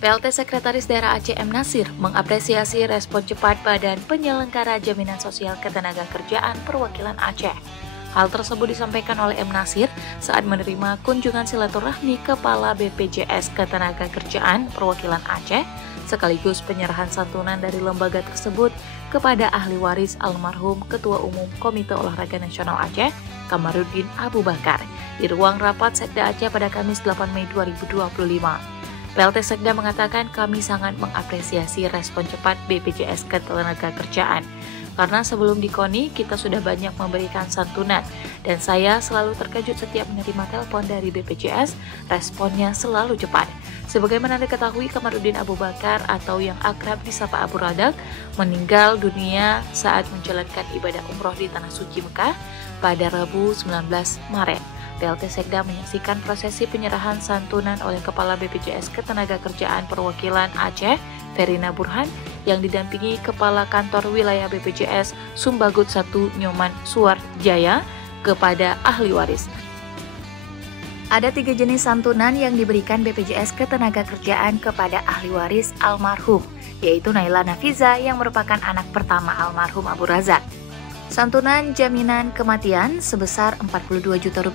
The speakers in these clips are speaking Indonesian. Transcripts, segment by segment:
PLT Sekretaris Daerah Aceh M. Nasir mengapresiasi respon cepat Badan Penyelenggara Jaminan Sosial Ketenagakerjaan Perwakilan Aceh. Hal tersebut disampaikan oleh M. Nasir saat menerima kunjungan silaturahmi Kepala BPJS Ketenagakerjaan Perwakilan Aceh, sekaligus penyerahan santunan dari lembaga tersebut kepada ahli waris almarhum Ketua Umum Komite Olahraga Nasional Aceh, Kamarudin Abu Bakar, di ruang rapat Sekda Aceh pada Kamis 8 Mei 2025. PLT Sekda mengatakan kami sangat mengapresiasi respon cepat BPJS Ketenagakerjaan karena sebelum di KONI kita sudah banyak memberikan santunan dan saya selalu terkejut setiap menerima telepon dari BPJS, responnya selalu cepat. Sebagaimana diketahui, Kamarudin Abu Bakar atau yang akrab disapa Abu Radak meninggal dunia saat menjalankan ibadah umroh di Tanah Suci Mekah pada Rabu 19 Maret. PLT Sekda menyaksikan prosesi penyerahan santunan oleh Kepala BPJS Ketenagakerjaan Perwakilan Aceh, Verina Burhan, yang didampingi Kepala Kantor Wilayah BPJS Sumbagut 1 Nyoman Suarjaya kepada ahli waris. Ada 3 jenis santunan yang diberikan BPJS Ketenagakerjaan kepada ahli waris almarhum, yaitu Naila Nafiza yang merupakan anak pertama almarhum Abu Razak. Santunan jaminan kematian sebesar Rp42 juta,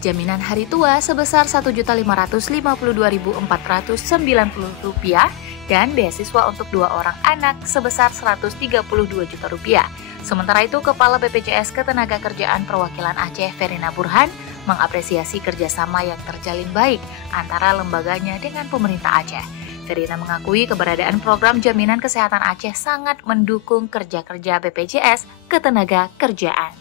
jaminan hari tua sebesar Rp1.552.490, dan beasiswa untuk 2 orang anak sebesar Rp132 juta. Sementara itu, Kepala BPJS Ketenagakerjaan Perwakilan Aceh, Verina Burhan, mengapresiasi kerjasama yang terjalin baik antara lembaganya dengan pemerintah Aceh. Verina mengakui keberadaan program jaminan kesehatan Aceh sangat mendukung kerja-kerja BPJS Ketenagakerjaan.